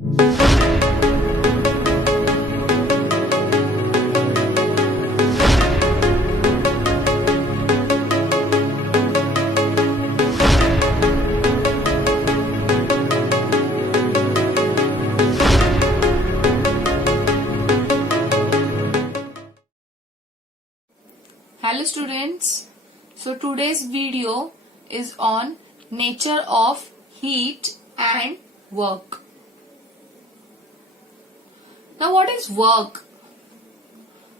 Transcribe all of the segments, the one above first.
Hello students, so today's video is on nature of heat and work. Now what is work?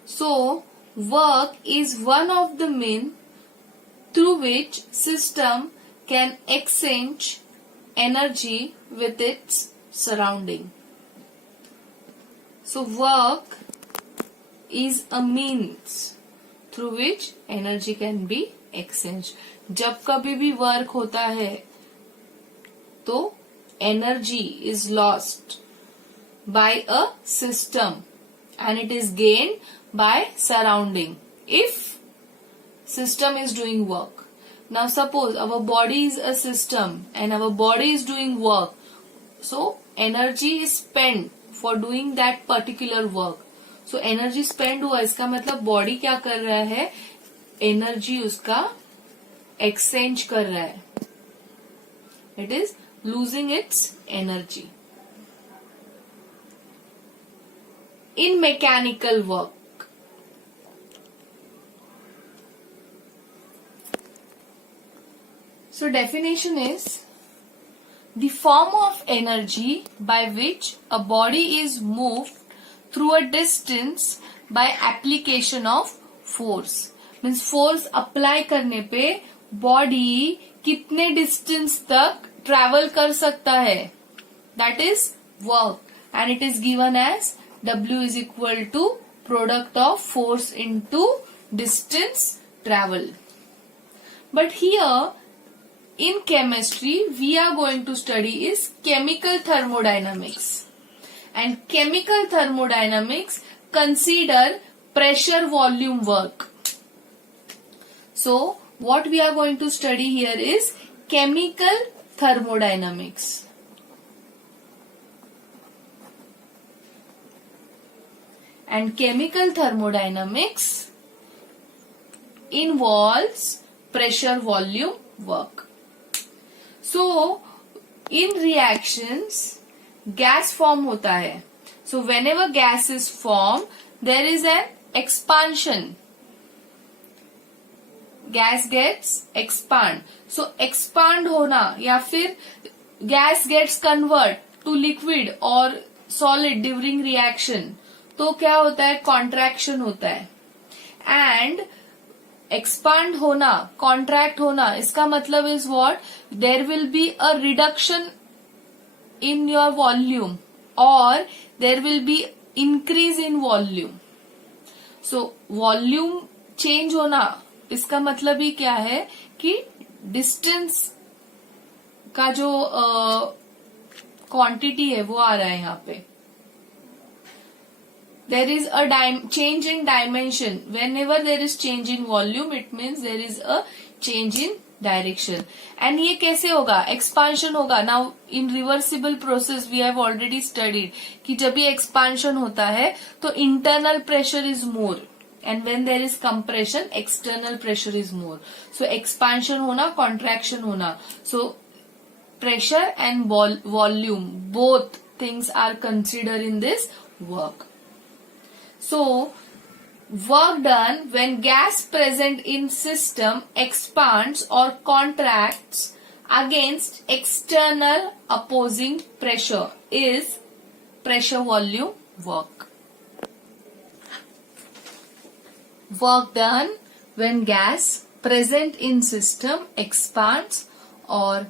So work is one of the means through which system can exchange energy with its surrounding. So work is a means through which energy can be exchanged. जब कभी भी वर्क होता है तो energy is lost by a system and it is gained by surrounding if system is doing work. Now suppose our body is a system and our body is doing work, so energy is spent for doing that particular work. So energy spend हुआ, इसका मतलब बॉडी क्या कर रहा है, एनर्जी उसका एक्सचेंज कर रहा है, it is losing its energy. In mechanical work, so definition is the form of energy by which a body is moved through a distance by application of force. Means force apply करने पे body कितने distance तक travel कर सकता है, that is work, and it is given as W is equal to product of force into distance travel. But here in chemistry we are going to study is chemical thermodynamics. And chemical thermodynamics consider pressure volume work. So what we are going to study here is chemical thermodynamics. And chemical thermodynamics involves pressure volume work. So in reactions gas form होता है. So whenever gas is form there is an expansion, gas gets expand. So expand होना या फिर gas gets convert to liquid और solid during reaction, तो क्या होता है, कॉन्ट्रैक्शन होता है. एंड एक्सपांड होना, कॉन्ट्रैक्ट होना, इसका मतलब is what, there will be a reduction in your volume or there will be increase in volume. So volume change होना, इसका मतलब ही क्या है कि distance का जो quantity है वो आ रहा है यहाँ पे. There is a change in dimension. Whenever there is change in volume, it means there is a change in direction. And ये कैसे होगा, एक्सपांशन होगा. Now in reversible process we have already studied कि जब ये एक्सपांशन होता है तो internal pressure is more and when there is compression external pressure is more. So expansion होना, कॉन्ट्रैक्शन होना. So pressure and volume both things are consider in this work. So work done when gas present in system expands or contracts against external opposing pressure is pressure volume work. Work done when gas present in system expands or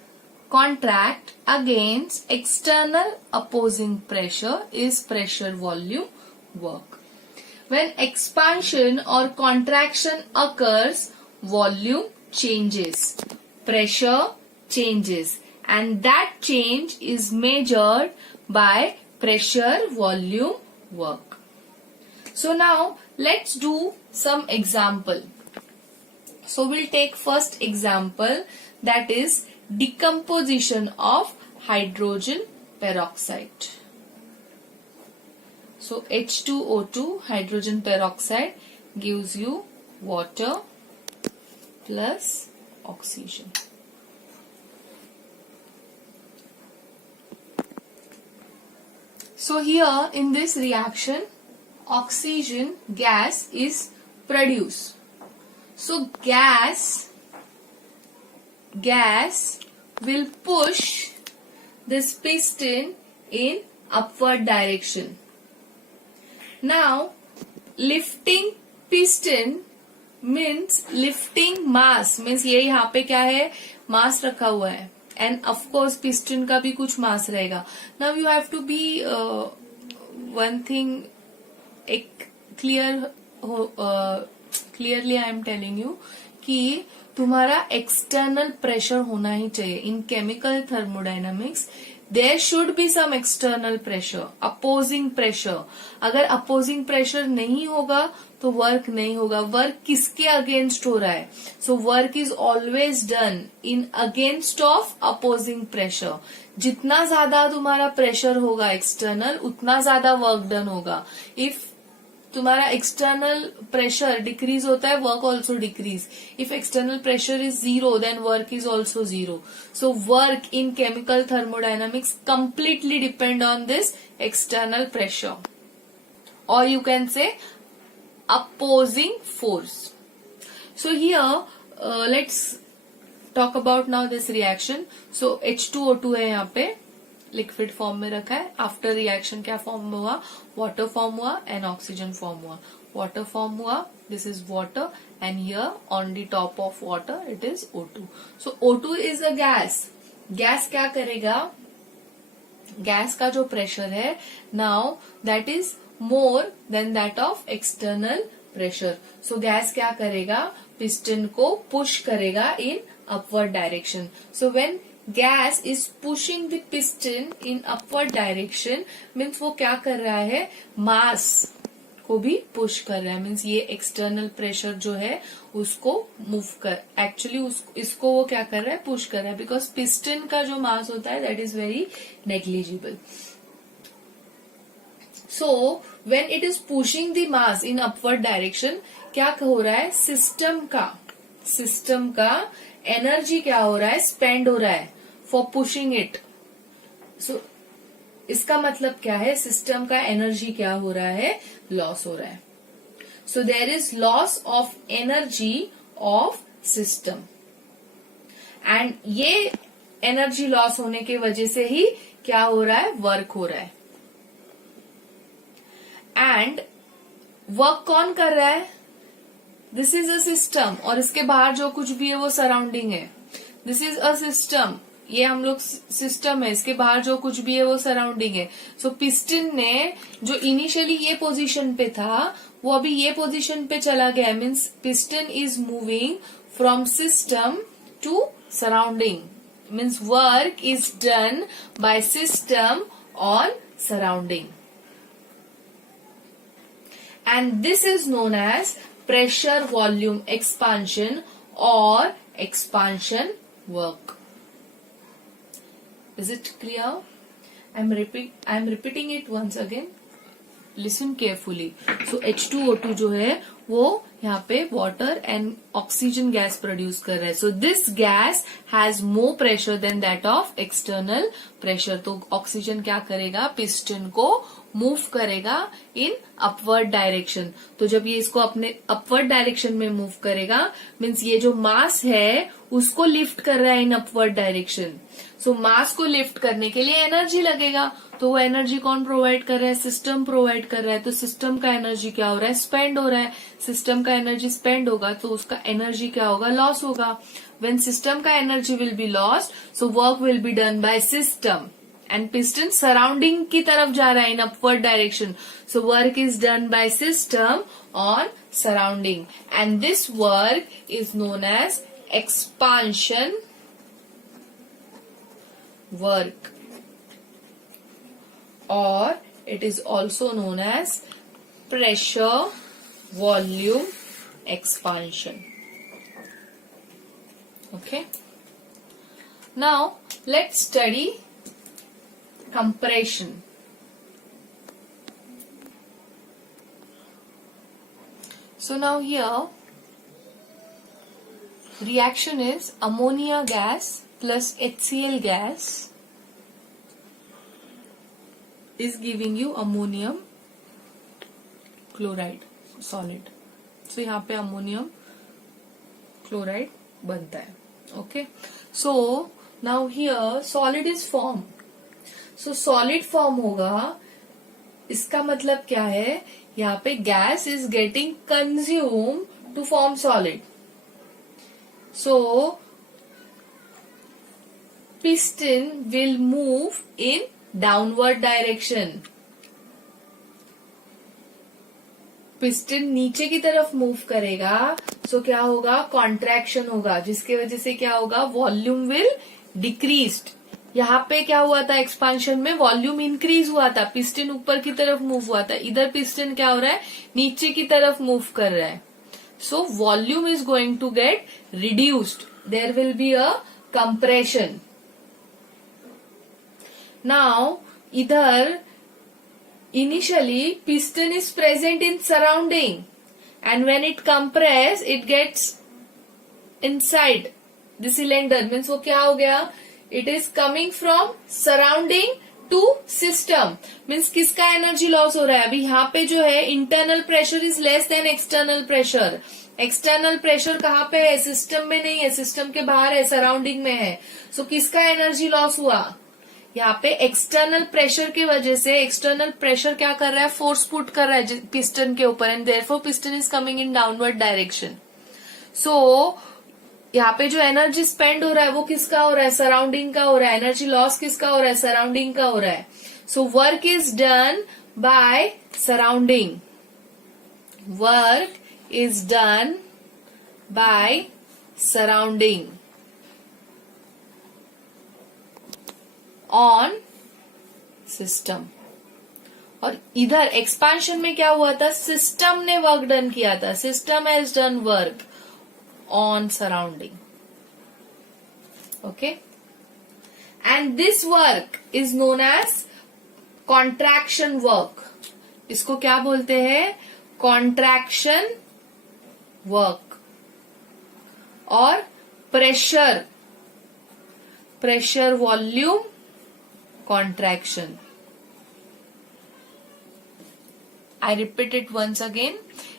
contract against external opposing pressure is pressure volume work. When expansion or contraction occurs, volume changes, pressure changes, and that change is measured by pressure volume work. So now let's do some example. So we'll take first example, that is decomposition of hydrogen peroxide. So H2O2, hydrogen peroxide, gives you water plus oxygen. So here in this reaction, oxygen gas is produced. So gas will push this piston in upward direction. Now lifting piston means lifting mass, means ये यहाँ पे क्या है, मास रखा हुआ है, and of course piston का भी कुछ मास रहेगा. Now you have to be one thing एक clearly I am telling you कि तुम्हारा एक्सटर्नल प्रेशर होना ही चाहिए. In chemical thermodynamics there should be some external pressure, opposing pressure. अगर अपोजिंग प्रेशर नहीं होगा तो वर्क नहीं होगा. वर्क किसके अगेंस्ट हो रहा है? So work is always done in against of opposing pressure. जितना ज्यादा तुम्हारा प्रेशर होगा एक्सटर्नल, उतना ज्यादा वर्क डन होगा. इफ तुम्हारा एक्सटर्नल प्रेशर डिक्रीज होता है, work also decrease. If external pressure is 0, then work is also 0. So work in chemical thermodynamics completely depend on this external pressure, और you can say opposing force. So here let's talk about now this reaction. So H2O2 है यहाँ पे, liquid form में रखा है. After reaction क्या फॉर्म हुआ? Water form हुआ एंड ऑक्सीजन फॉर्म हुआ. वाटर फॉर्म हुआ, this is water, and here on the top of water it is O2. So O2 is a gas. Gas क्या करेगा? गैस का जो प्रेशर है now that is more than that of external pressure. So gas क्या करेगा? पिस्टन को पुश करेगा in upward direction. So when gas is pushing the piston in upward direction means वो क्या कर रहा है? मास को भी पुश कर रहा है. मीन्स ये एक्सटर्नल प्रेशर जो है उसको मूव कर, एक्चुअली इसको वो क्या कर रहा है? पुश कर रहा है. बिकॉज पिस्टन का जो मास होता है that is very negligible. So when it is pushing the mass in upward direction, क्या हो रहा है? सिस्टम का एनर्जी क्या हो रहा है? स्पेंड हो रहा है फॉर पुशिंग इट. सो इसका मतलब क्या है? सिस्टम का एनर्जी क्या हो रहा है? लॉस हो रहा है. So there is loss of energy of system, and ये एनर्जी लॉस होने की वजह से ही क्या हो रहा है? वर्क हो रहा है. एंड वर्क कौन कर रहा है? दिस इज अ सिस्टम, और इसके बाहर जो कुछ भी है वो सराउंडिंग है. दिस इज अ सिस्टम, ये हम लोग सिस्टम है, इसके बाहर जो कुछ भी है वो सराउंडिंग है. सो पिस्टन ने जो इनिशियली ये पोजीशन पे था वो अभी ये पोजीशन पे चला गया. Means piston is moving from system to surrounding. Means work is done by system on surrounding. And this is known as pressure volume expansion or expansion work. Is it clear? I'm repeating it once again. Listen carefully. So H2O2 जो है वो यहाँ पे water and oxygen gas produce कर रहा है. So this gas has more pressure than that of external pressure. तो oxygen क्या करेगा? पिस्टन को मूव करेगा इन अपवर्ड डायरेक्शन. तो जब ये इसको अपने अपवर्ड डायरेक्शन में मूव करेगा मीन्स ये जो मास है उसको लिफ्ट कर रहा है इन अपवर्ड डायरेक्शन. सो मास को लिफ्ट करने के लिए एनर्जी लगेगा. तो वो एनर्जी कौन प्रोवाइड कर रहा है? सिस्टम प्रोवाइड कर रहा है. तो सिस्टम का एनर्जी क्या हो रहा है? स्पेंड हो रहा है. सिस्टम का एनर्जी स्पेंड होगा तो उसका एनर्जी क्या होगा? लॉस होगा. व्हेन सिस्टम का energy will be lost, so work will be done by system, and piston surrounding की तरफ जा रहा है in upward direction. So work is done by system on surrounding, and this work is known as expansion work, or it is also known as pressure volume expansion. Okay, now let's study compression. So now here reaction is ammonia gas plus HCl gas is giving you ammonium chloride solid. So यहाँ पे ammonium chloride बनता है. Okay. So now here solid is formed. So solid form होगा. इसका मतलब क्या है? यहाँ पे gas is getting consumed to form solid. So piston will move in downward direction. Piston नीचे की तरफ मूव करेगा. सो क्या होगा? कॉन्ट्रैक्शन होगा, जिसकी वजह से क्या होगा? Volume will decreased. यहाँ पे क्या हुआ था? एक्सपांशन में वॉल्यूम इंक्रीज हुआ था, पिस्टन ऊपर की तरफ मूव हुआ था. इधर पिस्टन क्या हो रहा है? नीचे की तरफ मूव कर रहा है. So volume is going to get reduced. There will be a compression. Now इधर initially piston is present in surrounding, and when it compress it gets inside the cylinder. Means वो क्या हो गया? It is coming from surrounding to system. Means किसका energy loss हो रहा है? अभी यहाँ पे जो है internal pressure is less than external pressure. External pressure कहाँ पे है? सिस्टम में नहीं है, सिस्टम के बाहर है, सराउंडिंग में है. सो किसका एनर्जी लॉस हुआ? यहाँ पे एक्सटर्नल प्रेशर की वजह से. एक्सटर्नल प्रेशर क्या कर रहा है? फोर्स पुट कर रहा है पिस्टन के ऊपर, and therefore piston is coming in downward direction. So यहाँ पे जो एनर्जी स्पेंड हो रहा है वो किसका हो रहा है? सराउंडिंग का हो रहा है. एनर्जी लॉस किसका हो रहा है? सराउंडिंग का हो रहा है. So work is done by surrounding. Work is done by surrounding on system. और इधर एक्सपांशन में क्या हुआ था? सिस्टम ने वर्क डन किया था. System has done work on surrounding. Okay. And this work is known as contraction work. इसको क्या बोलते हैं? Contraction work. और pressure volume contraction. I repeat it once again.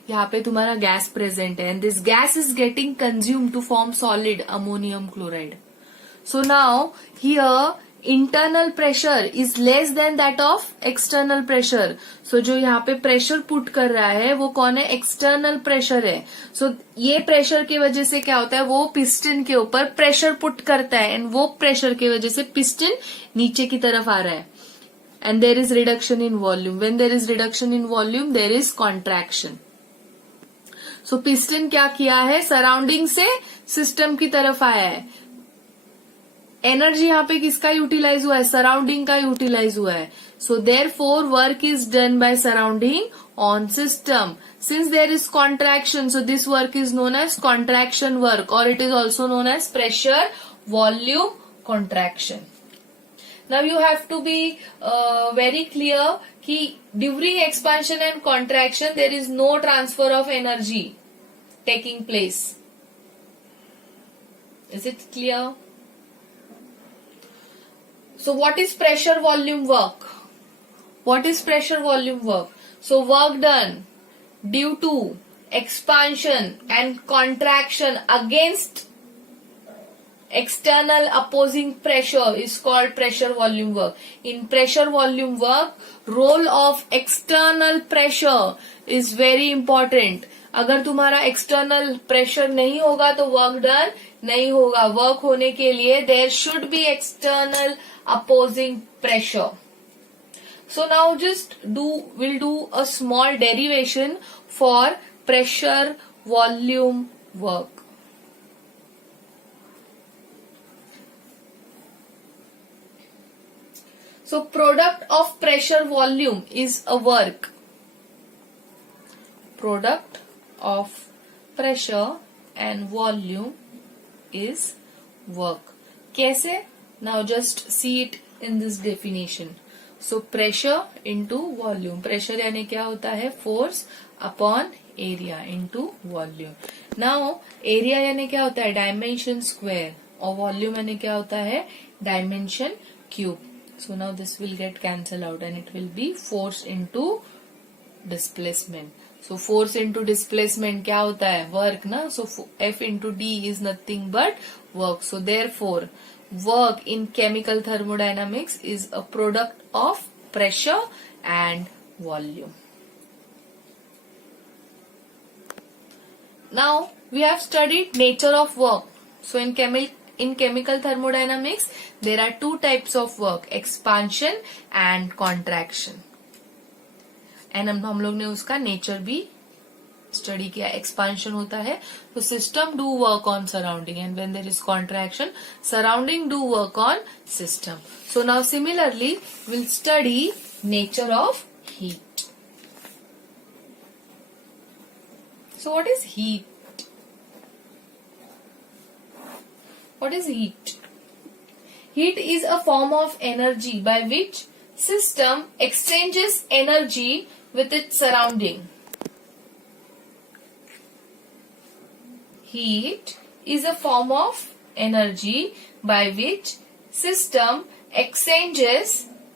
यहाँ पे तुम्हारा गैस प्रेजेंट है, and this gas is getting consumed to form solid ammonium chloride. So now here internal pressure is less than that of external pressure. So जो यहाँ पे pressure put कर रहा है वो कौन है? एक्सटर्नल प्रेशर है. So ये प्रेशर की वजह से क्या होता है? वो पिस्टन के ऊपर प्रेशर पुट करता है, एंड वो प्रेशर की वजह से पिस्टन नीचे की तरफ आ रहा है. And there is reduction in volume. When there is reduction in volume, there is contraction. So piston क्या किया है? सराउंडिंग से सिस्टम की तरफ आया है. एनर्जी यहाँ पे किसका यूटिलाइज हुआ है? सराउंडिंग का यूटिलाइज हुआ है. So therefore work is done by surrounding on system. Since there is contraction, so this work is known as contraction work, और it is also known as pressure volume contraction. Now you have to be very clear कि during expansion and contraction there is no transfer of energy taking place. Is it clear? So what is pressure volume work? What is pressure volume work? So work done due to expansion and contraction against external opposing pressure is called pressure volume work. In pressure volume work, role of external pressure is very important. अगर तुम्हारा external pressure नहीं होगा तो work done नहीं होगा. वर्क होने के लिए there should be external opposing pressure. So now we'll do a small derivation for pressure volume work. So product of pressure volume is a work. Product of pressure and volume is work. कैसे? Now just see it in this definition. So pressure into volume. Pressure यानी क्या होता है? Force upon area into volume. Now area यानी क्या होता है, dimension square, और वॉल्यूम यानी क्या होता है, dimension cube. So now this will get cancel out and it will be force into displacement. So force into displacement क्या होता है, वर्क ना. सो F into D is nothing but work. So therefore work in chemical thermodynamics is a product of pressure and volume. Now we have studied nature of work. So in chemical thermodynamics there are two types of work, expansion and contraction. And हम लोग ने उसका nature भी स्टडी किया. एक्सपांशन होता है तो system do work on surrounding, and when there is contraction surrounding do work on system. So now similarly will study nature of heat. So what is heat? What is heat? Heat is a form of energy by which system exchanges energy with its surrounding. Heat is a form of energy by which system exchanges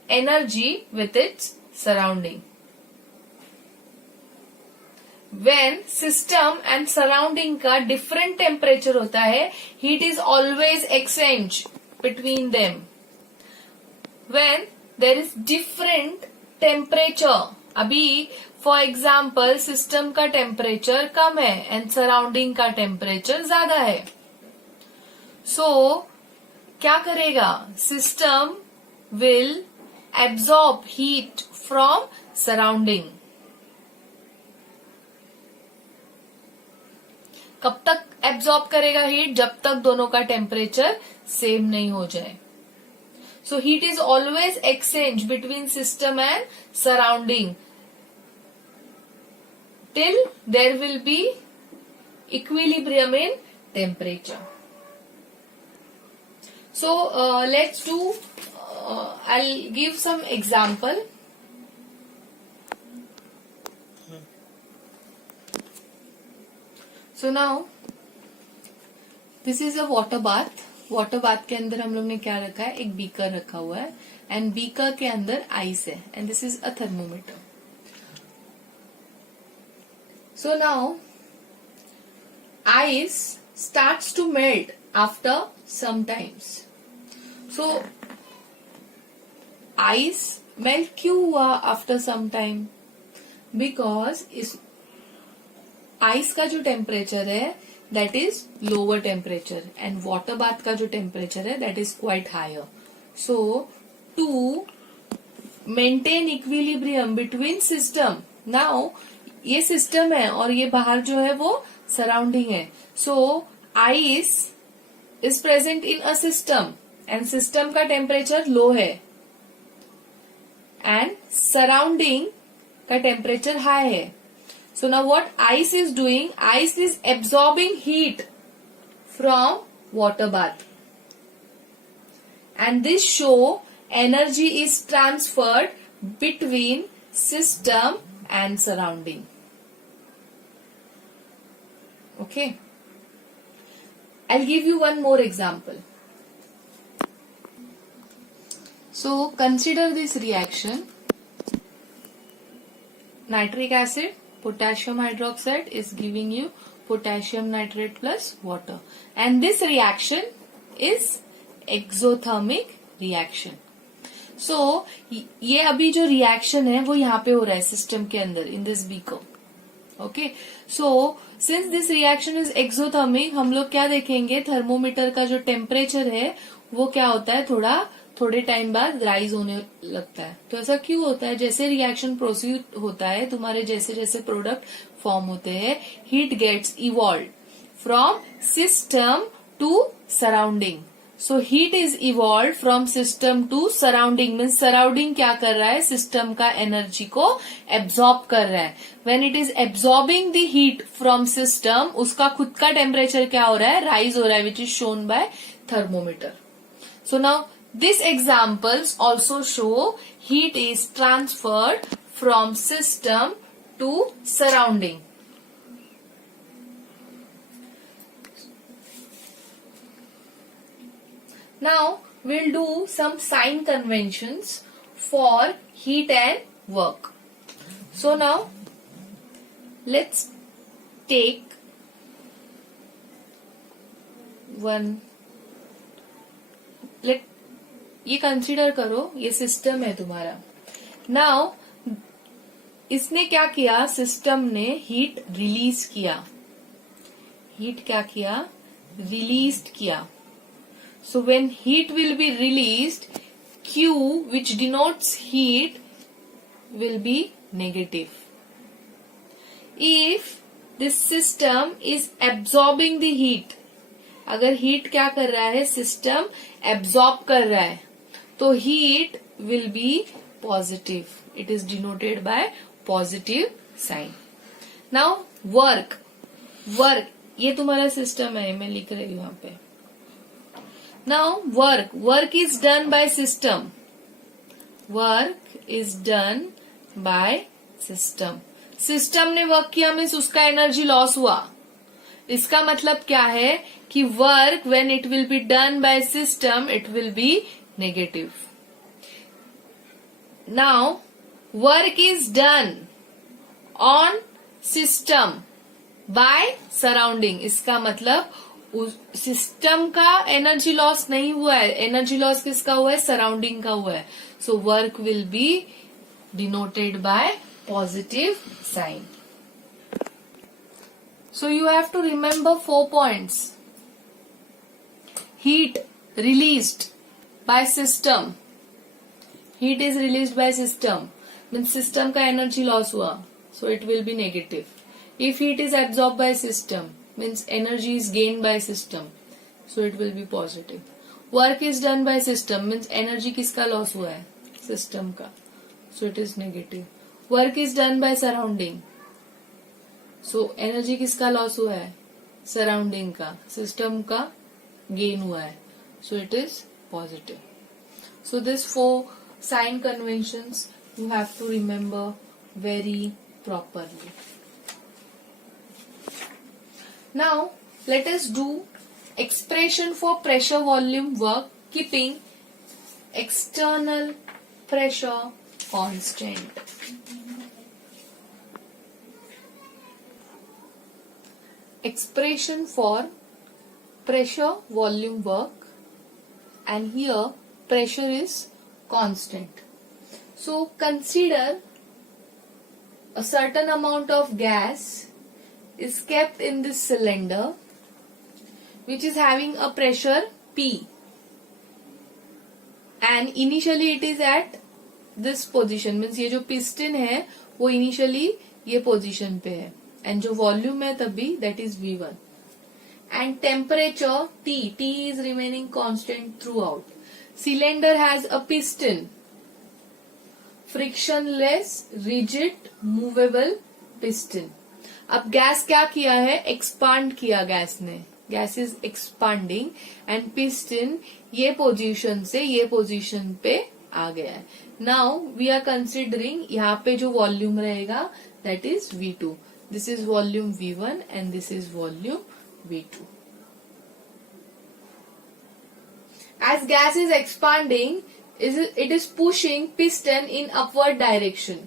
energy with its surrounding. When system and surrounding का different temperature होता है, heat is always exchanged between them. When there is different temperature, अभी for example system का टेम्परेचर कम है and surrounding का टेम्परेचर ज्यादा है. सो क्या करेगा, system will absorb heat from surrounding. कब तक एब्सॉर्ब करेगा हीट, जब तक दोनों का टेम्परेचर सेम नहीं हो जाए. सो heat is always exchange between system and surrounding till there will be equilibrium in temperature. So let's do, I'll give some example. So now this is a water bath. Water bath के अंदर हम लोग ने क्या रखा है, एक बीकर रखा हुआ है एंड बीकर के अंदर आइस है and this is a thermometer. So now ice starts to melt after some times. So ice melt क्यों हुआ after some time? Because इस आइस का जो टेम्परेचर है that is lower temperature and water bath का जो टेम्परेचर है that is quite higher. So to maintain equilibrium between system, now ये सिस्टम है और ये बाहर जो है वो सराउंडिंग है. So ice is present in a system and system का टेम्परेचर लो है एंड सराउंडिंग का टेम्परेचर हाई है. So now what ice is doing, ice is absorbing heat from water bath and this show energy is transferred between system and surrounding. Okay, I'll give you one more example. So consider this reaction. Nitric acid, potassium hydroxide is giving you potassium nitrate plus water, and this reaction is exothermic reaction. सो ये अभी जो रिएक्शन है वो यहाँ पे हो रहा है सिस्टम के अंदर in this beaker. Okay, so since this reaction is exothermic, हम लोग क्या देखेंगे, थर्मोमीटर का जो टेम्परेचर है वो क्या होता है, थोड़े टाइम बाद राइज होने लगता है. तो ऐसा क्यों होता है, जैसे रिएक्शन प्रोसीड होता है, तुम्हारे जैसे जैसे प्रोडक्ट फॉर्म होते हैं, heat gets evolve from system to surrounding. So heat is evolve from system to surrounding. Means surrounding क्या कर रहा है, सिस्टम का एनर्जी को एब्सॉर्ब कर रहा है. When it is absorbing the heat from system, उसका खुद का टेम्परेचर क्या हो रहा है, राइज हो रहा है, which is shown by thermometer. So now this examples also show heat is transferred from system to surrounding. Now we'll do some sign conventions for heat and work. So now let's take one. ये कंसीडर करो, ये system है तुम्हारा. नाउ इसने क्या किया, सिस्टम ने heat release किया. हीट क्या किया, रिलीज्ड किया. So when heat will be released, Q which denotes heat will be negative. If this system is absorbing the heat, अगर हीट क्या कर रहा है, सिस्टम एब्जॉर्ब कर रहा है, तो heat will be positive. It is denoted by positive sign. Now work. Work ये तुम्हारा सिस्टम है, मैं लिख रही हूं यहां पे. Now work is done by system. Work is done by system. System ने वर्क किया मीन्स उसका एनर्जी लॉस हुआ. इसका मतलब क्या है कि work when it will be done by system it will be negative. Now work is done on system by surrounding. इसका मतलब सिस्टम का एनर्जी लॉस नहीं हुआ है. एनर्जी लॉस किसका हुआ है, सराउंडिंग का हुआ है. So work will be denoted by positive sign. So you have to remember 4 points. Heat released by system. Heat is released by system. Means system का energy loss हुआ. So it will be negative. If heat is absorbed by system, means energy is gained by system. So it will be positive. Work is done by system. Means energy किसका loss हुआ है, system का. So it is negative. Work is done by surrounding. So energy किसका loss हुआ है, surrounding का. System का gain हुआ है. So it is positive. So this 4 sign conventions you have to remember very properly. Now let us do expression for pressure volume work keeping external pressure constant. Expression for pressure volume work, and here pressure is constant. So consider a certain amount of gas is kept in this cylinder which is having a pressure P, and initially it is at this position. means ये जो piston है वो initially ये position पे है, एंड जो वॉल्यूम है तभी that is V1. And temperature T is remaining constant through out. Cylinder has a piston, frictionless rigid movable piston. अब गैस क्या किया है, एक्सपांड किया गैस ने. Gas is expanding and piston ये पोजीशन से ये पोजीशन पे आ गया है. नाउ वी आर कंसिडरिंग यहाँ पे जो वॉल्यूम रहेगा that is V2. This is volume V1 and this is volume V2. As gas is expanding, it is pushing piston in upward direction.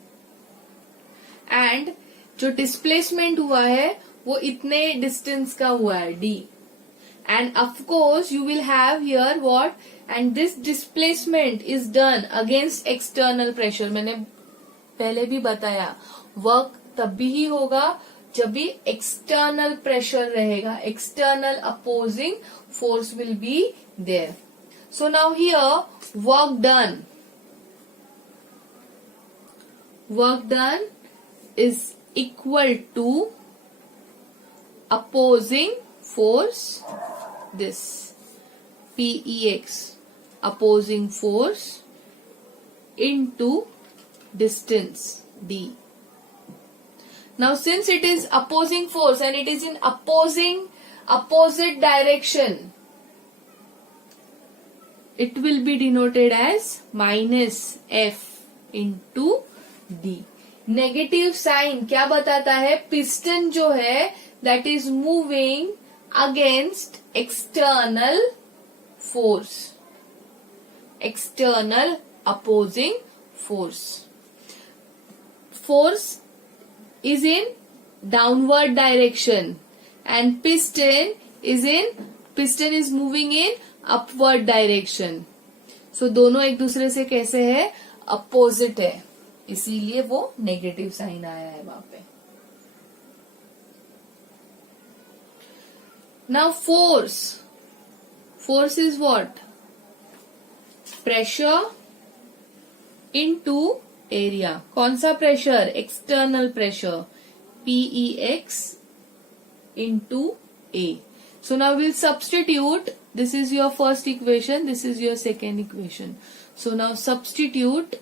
And जो displacement हुआ है वो इतने distance का हुआ है D. And of course you will have here what? And this displacement is done against external pressure. मैंने पहले भी बताया work तभी ही होगा जब भी एक्सटर्नल प्रेशर रहेगा. External opposing force will be there. So now here work done is equal to opposing force, this PEX, opposing force into distance D. Now since it is opposing force and it is in opposite direction, it will be denoted as minus F into D. Negative sign क्या बताता है, piston जो है that is moving against external force. external opposing force. Force is in downward direction and piston is moving in upward direction. So दोनों एक दूसरे से कैसे है, अपोजिट है, इसीलिए वो नेगेटिव साइन आया है वहां पे. Now force is what? Pressure into area. कौन सा pressure? External pressure, PEX into A. So now we'll substitute. This is your first equation, this is your second equation. So now substitute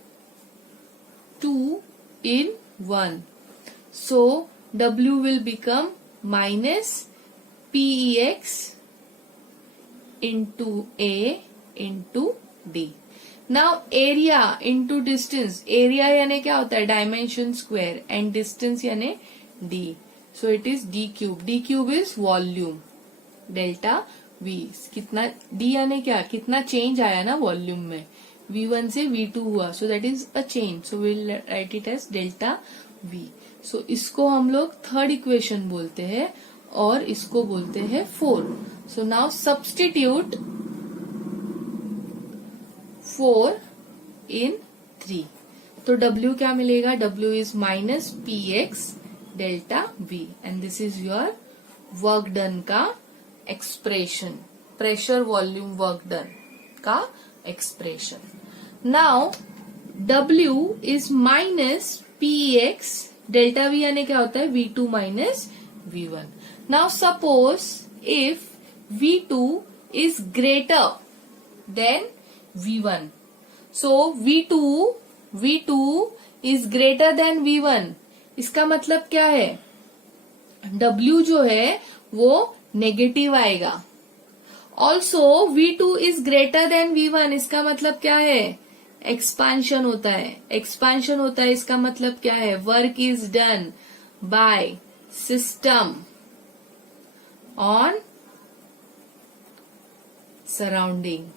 2 in 1. So W will become minus PEX into A into D. Now area into distance. Area यानी क्या होता है? Dimension square and distance यानी D. So it is D cube. D cube is volume. Delta V. कितना D यानी क्या? कितना change आया ना volume में? V1 से V2 हुआ. So that is a change. So we'll write it as delta V. So इसको हम लोग third equation बोलते हैं और इसको बोलते हैं 4. So now substitute 4 in 3. तो W क्या मिलेगा? W is minus PX delta V and this is your work done का expression. Pressure volume work done का expression. Now W is minus PX delta V यानी क्या होता है? V2 minus V1. Now suppose if V2 is greater than V1. So V2 is greater than V1. इसका मतलब क्या है? W जो है वो नेगेटिव आएगा. Also V2 is greater than V1. इसका मतलब क्या है? एक्सपांशन होता है. एक्सपांशन होता है इसका मतलब क्या है? Work is done by system on surrounding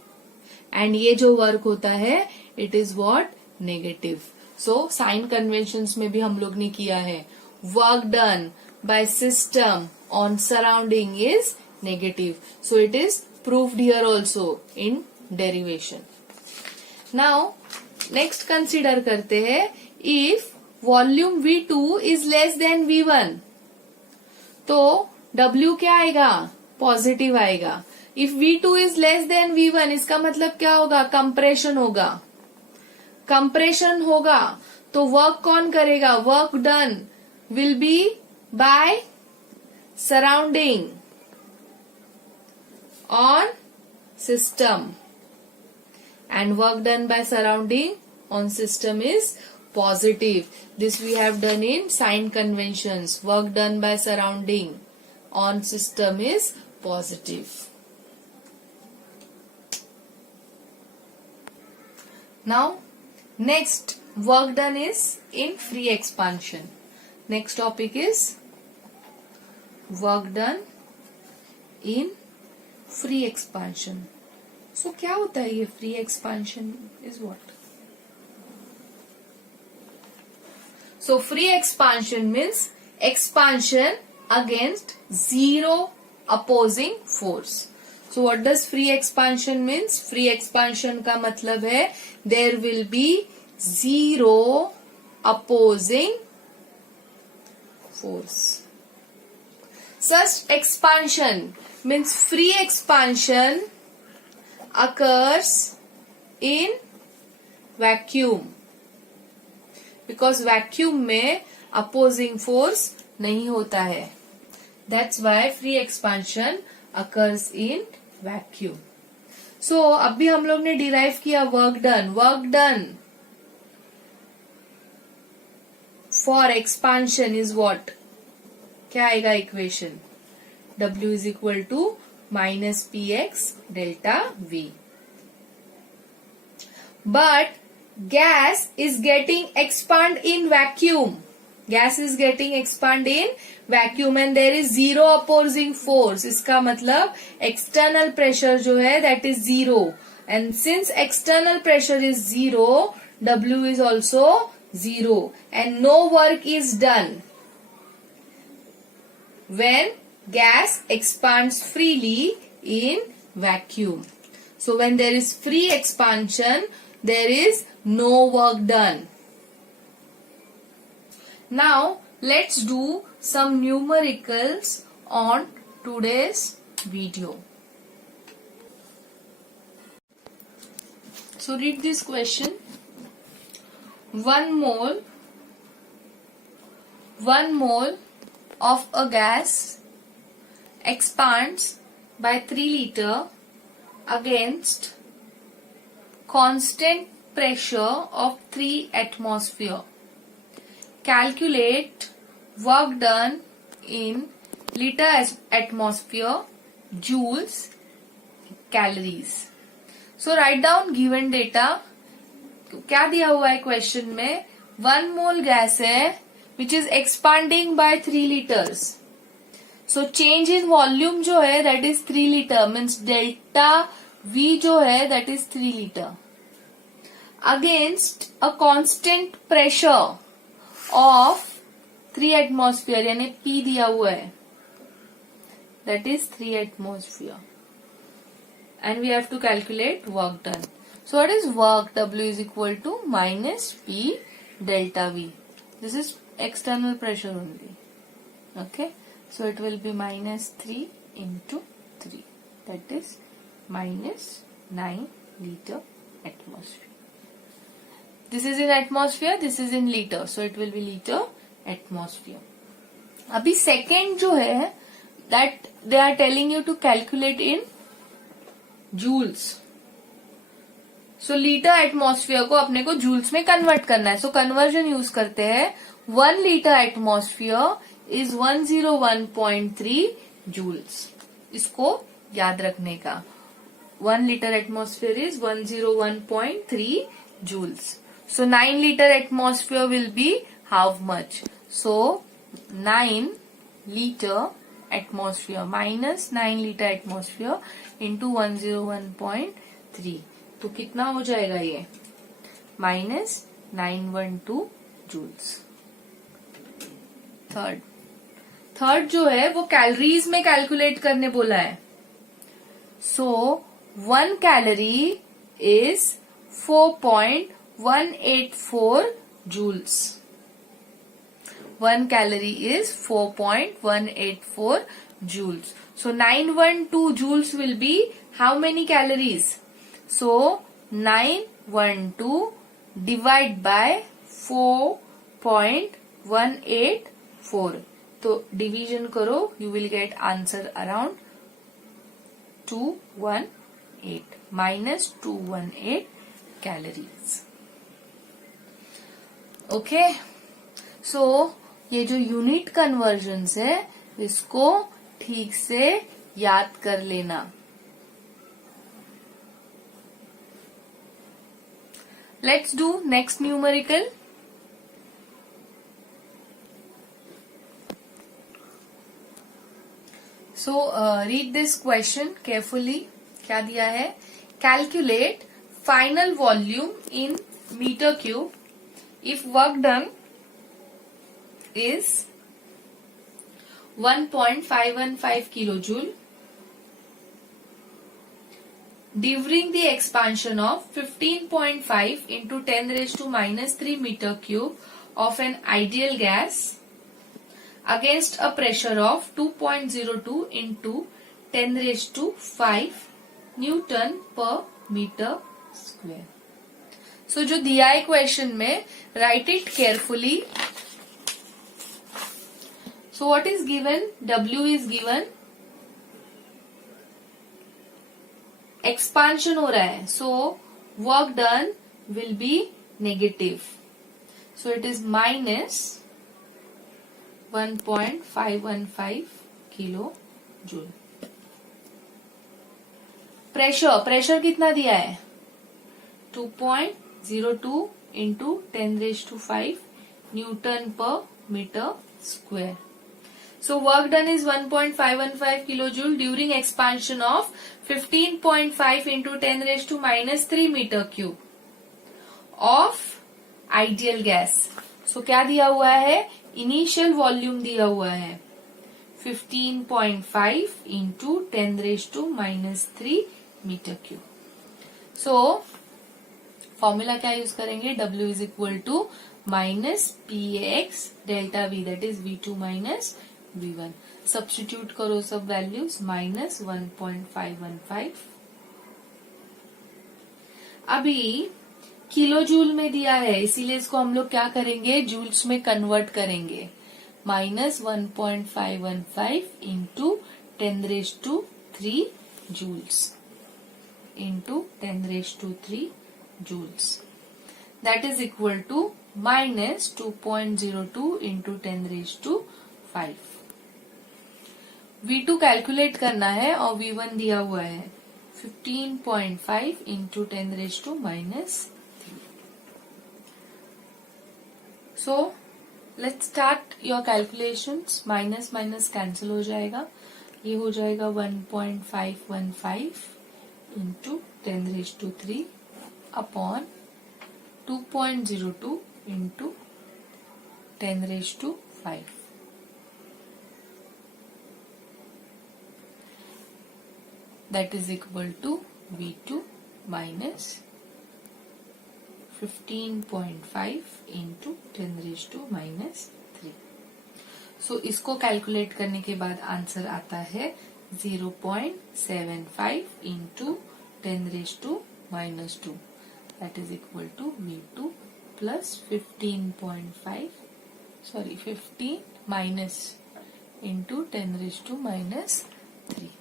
and ये जो वर्क होता है it is what? Negative. So sine conventions में भी हम लोग ने किया है. Work done by system on surrounding is negative. So it is proved here also in derivation. Now next consider करते हैं. If volume V2 is less than V1 तो W क्या आएगा? पॉजिटिव आएगा. If V2 is less than V1 इसका मतलब क्या होगा? कंप्रेशन होगा. कंप्रेशन होगा तो वर्क कौन करेगा? Work done will be bye surrounding on system and work done by surrounding on system is positive. This we have done in sign conventions. Work done by surrounding on system is positive. Now next work done is in free expansion. Next topic is work done in free expansion. So क्या होता है ये free expansion is what? So free expansion means expansion against zero opposing force. So what does free expansion means? Free expansion का मतलब है there will be zero opposing force. Such expansion means free expansion occurs in vacuum because vacuum में opposing force नहीं होता है. That's why free expansion occurs in vacuum. So अभी हम लोग ने derive किया work done. Work done for expansion is what? क्या आएगा equation? W is equal to minus PX delta V. But gas is getting expand in vacuum. Gas is getting expand in vacuum and there is zero opposing force. इसका मतलब external pressure जो है that is zero and since external pressure is 0, W is also 0 and no work is done when gas expands freely in vacuum. So when there is free expansion, there is no work done. Now let's do some numericals on today's video. So read this question. 1 mole of a gas expands by 3 liter against constant pressure of 3 atmosphere. Calculate work done in liter atmosphere, joules, calories. So write down given data. क्या दिया हुआ है क्वेश्चन में? 1 mole gas है which is expanding by 3 litres. So change in volume जो है that is 3 litre means delta V जो है that is 3 litre against a constant pressure of 3 atmosphere यानी पी दिया हुआ है that is 3 atmosphere and we have to calculate work done. So what is work? W is equal to minus P delta V. This is external pressure only. Okay. So it will be minus 3 into 3. That is minus 9 liter atmosphere. This is in atmosphere. This is in liter. So it will be liter atmosphere. अभी second जो है that they are telling you to calculate in joules. So litre atmosphere को अपने को जूल्स में कन्वर्ट करना है. सो conversion use करते हैं. 1 लीटर एटमॉस्फेयर इज 101.3 जूल्स. इसको याद रखने का. 1 litre atmosphere is 101.3 joules. So 9 litre atmosphere will be how much? So 9 litre atmosphere minus 9 litre atmosphere into 101.3 तो कितना हो जाएगा ये? माइनस 912 जूल्स. थर्ड जो है वो कैलोरीज में कैलकुलेट करने बोला है. सो 1 कैलोरी इज 4.184 joules. 1 calorie is 4.184 joules. So 912 joules will be how many calories? So 912 divide by 4.184. तो division करो, you will get answer around 218 minus 218 calories. Okay. So ये जो यूनिट कन्वर्जन्स है इसको ठीक से याद कर लेना. Let's do next numerical. So read this question carefully. क्या दिया है? Calculate final volume in metre cube if work done is 1.515 kilojoule during the expansion of 15.5 into 10 raised to minus 3 meter cube of an ideal gas against a pressure of 2.02 into 10 raised to 5 Newton per meter square. So जो दिया है क्वेश्चन में write it carefully. So what is given? W is given. Expansion हो रहा है. So work done will be negative. So it is minus 1.515 kilojoule. Pressure कितना दिया है? 2.02 into 10 raised to 5 Newton per meter square. So work done is 1.515 kilojoule during expansion of 15.5 into 10 raised to minus 3 meter cube of ideal gas. So क्या दिया हुआ है? Initial volume दिया हुआ है 15.5 into 10 raised to minus 3 meter cube. So formula क्या यूज करेंगे? W is equal to minus PX delta V, that is V2 minus V1. Substitute करो सब वैल्यूज, माइनस 1.515. अभी किलो जूल में दिया है, इसीलिए इसको हम लोग क्या करेंगे? जूल्स में कन्वर्ट करेंगे. माइनस 1.515 इंटू 10 raised to 3 joules into 10 raised to 3 joules. That is equal to minus 2.02 into 10 raised to 5. V2 कैलकुलेट करना है और V1 दिया हुआ है 15.5 into 10 raised to minus 3. So let's start your calculations. Minus minus cancel हो जाएगा, ये हो जाएगा 1.515 into 10 raised to 3 upon 2.02 into 10 raised to 5. That is equal to V2 minus 15.5 into 10 raised to minus 3. So इसको कैलकुलेट करने के बाद आंसर आता है 0.75 into 10 raised to minus 2. That is equal to V2 plus 15 minus into 10 raised to minus 3.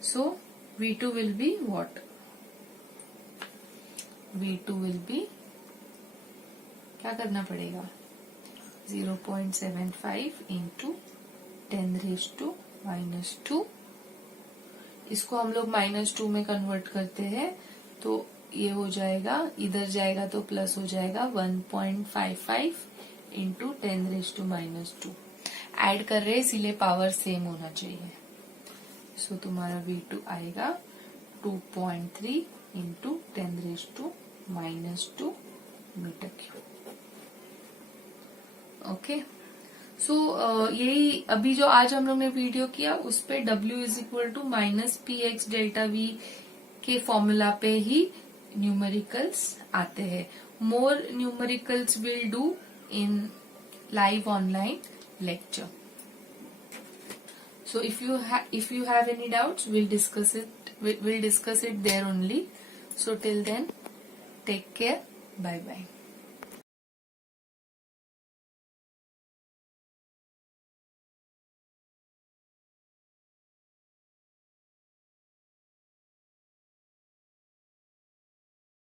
So V2 will be what? V2 will be, क्या करना पड़ेगा? 0.75 into 10 raised to minus 2. इसको हम लोग minus 2 में कन्वर्ट करते हैं तो ये हो जाएगा, इधर जाएगा तो प्लस हो जाएगा 1.55 into 10 raised to minus 2. ऐड कर रहे हैं इसीलिए पावर सेम होना चाहिए. सो तुम्हारा V2 आएगा 2.3 into 10 raised to minus 2 metre cube. Okay, so यही अभी जो आज हम लोग ने वीडियो किया उस पे W is equal to minus P X delta V के फॉर्मूला पे ही न्यूमेरिकल्स आते हैं. More numericals will do in live online lecture. So if you have any doubts, we'll discuss it there only. So till then, take care. Bye bye.